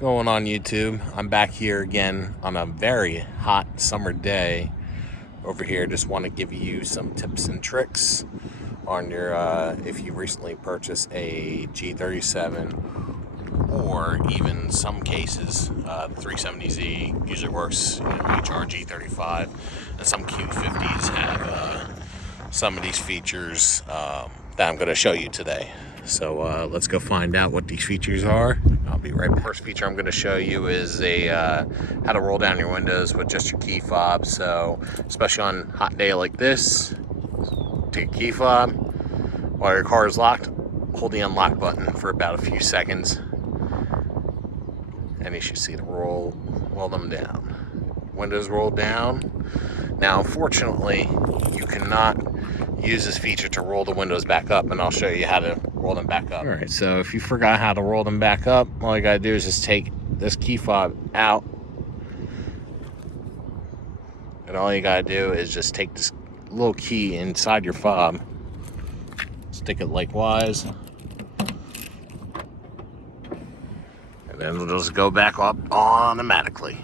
Going on YouTube? I'm back here again on a very hot summer day over here. Just want to give you some tips and tricks on your if you recently purchased a G37 or even some cases the 370Z usually works, HR G35, and some Q50s have some of these features that I'm going to show you today. So let's go find out what these features are. I'll be right back. First feature I'm going to show you is how to roll down your windows with just your key fob. So especially on a hot day like this, take a key fob while your car is locked, hold the unlock button for about a few seconds, and you should see the roll them down. Windows roll down. Now unfortunately you cannot use this feature to roll the windows back up, and I'll show you how to roll them back up. Alright, so if you forgot how to roll them back up, all you gotta do is just take this key fob out, and all you gotta do is just take this little key inside your fob, stick it likewise, and then it'll just go back up automatically.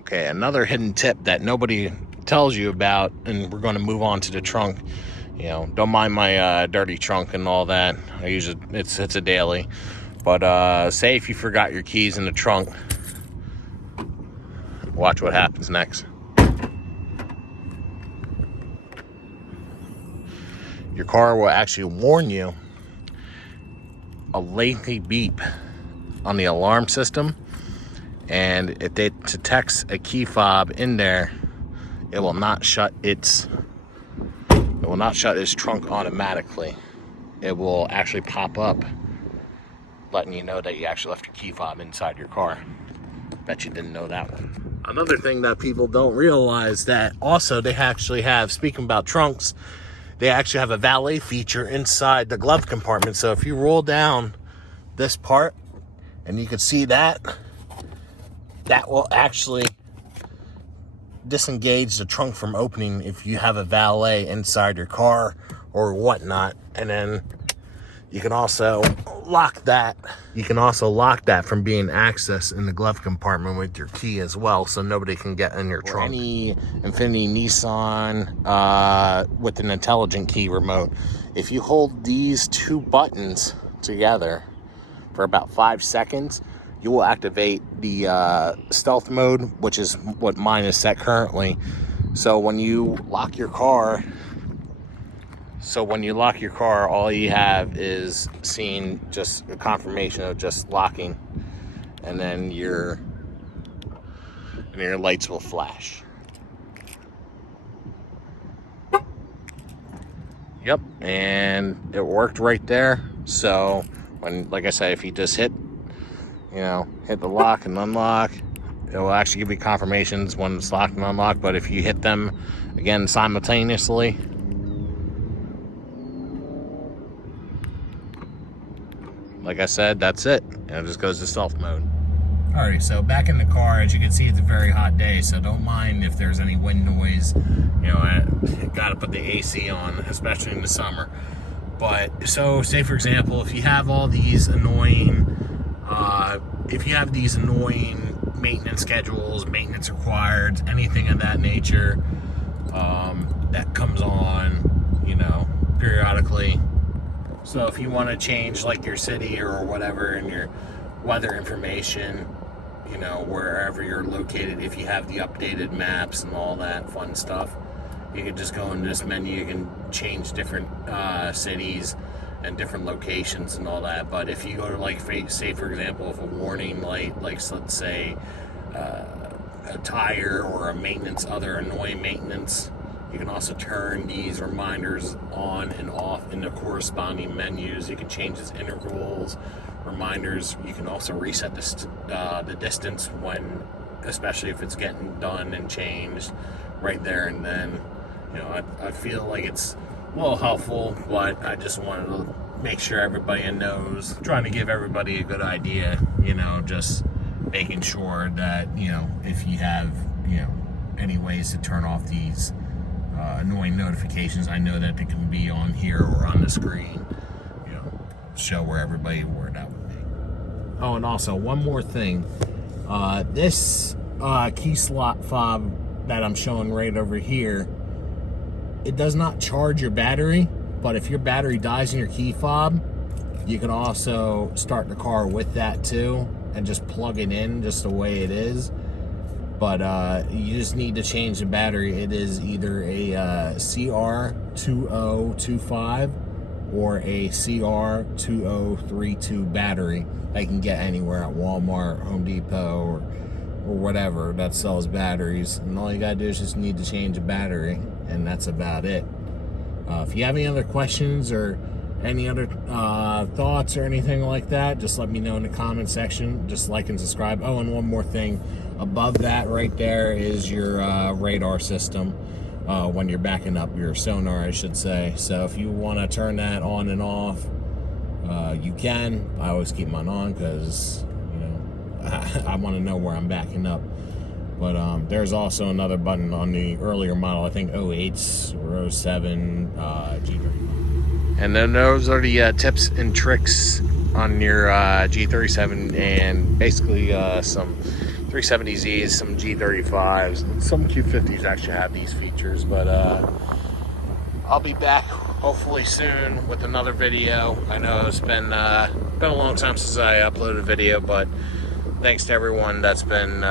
Okay, another hidden tip that nobody tells you about, and we're going to move on to the trunk. Don't mind my dirty trunk and all that. I use it, it's a daily. But say if you forgot your keys in the trunk, watch what happens next. Your car will actually warn you a lengthy beep on the alarm system, and if it detects a key fob in there, it will not shut its trunk automatically. It will actually pop up letting you know that you actually left your key fob inside your car. Bet you didn't know that one. Another thing that people don't realize that also they actually have, speaking about trunks, they actually have a valet feature inside the glove compartment. So if you roll down this part, and you can see that will actually disengage the trunk from opening if you have a valet inside your car or whatnot. And then you can also lock that. You can also lock that from being accessed in the glove compartment with your key as well, so nobody can get in your trunk. Any Infiniti Nissan with an intelligent key remote, if you hold these two buttons together for about 5 seconds, you will activate the stealth mode, which is what mine is set currently. So when you lock your car, all you have is seeing just a confirmation of just locking, and then your lights will flash. Yep, and it worked right there. So when, like I said, if you just hit the lock and unlock, it will actually give you confirmations when it's locked and unlocked. But if you hit them again simultaneously, like I said, that's it, and it just goes to stealth mode. Alright, so back in the car, as you can see, it's a very hot day, so don't mind if there's any wind noise. I gotta put the AC on, especially in the summer. But so say for example, if you have all these annoying maintenance schedules, maintenance required, anything of that nature, that comes on, periodically. So if you want to change like your city or whatever and your weather information, wherever you're located, if you have the updated maps and all that fun stuff, you can just go into this menu. You can change different cities and different locations and all that. But if you go to say for example, if a warning light, let's say a tire or other annoying maintenance, you can also turn these reminders on and off in the corresponding menus. You can change its intervals, reminders. You can also reset the distance when, especially if it's getting done and changed right there and then. I feel like it's a little helpful, but I just wanted to make sure everybody knows, trying to give everybody a good idea, just making sure that, if you have, any ways to turn off these annoying notifications, I know that they can be on here or on the screen, show where that would be. Oh, and also one more thing. This key slot fob that I'm showing right over here, it does not charge your battery, but if your battery dies in your key fob, you can also start the car with that too and just plug it in just the way it is. But you just need to change the battery. It is either a CR2025 or a CR2032 battery that you can get anywhere at Walmart, Home Depot, or whatever that sells batteries. And all you gotta do is just need to change a battery, and that's about it. If you have any other questions or any other thoughts or anything like that, just let me know in the comment section. Just like and subscribe. Oh, and one more thing, above that right there is your radar system when you're backing up, your sonar I should say. So if you want to turn that on and off, you can. I always keep mine on because, you know, I want to know where I'm backing up. But there's also another button on the earlier model, I think 08s or 07 G37. And then those are the tips and tricks on your G37, and basically some 370Zs, some G35s, and some Q50s actually have these features. But I'll be back hopefully soon with another video. I know it's been a long time since I uploaded a video, but thanks to everyone that's been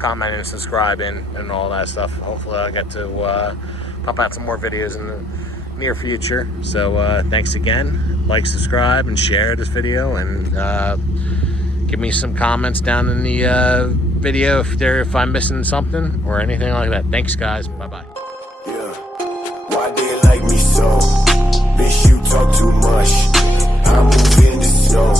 commenting, subscribing, and all that stuff. Hopefully I'll get to pop out some more videos in the near future. So thanks again. Like, subscribe, and share this video, and give me some comments down in the video if I'm missing something or anything like that. Thanks guys. Bye bye. Yeah. Why they like me so? Bitch, you talk too much. I move in the snow.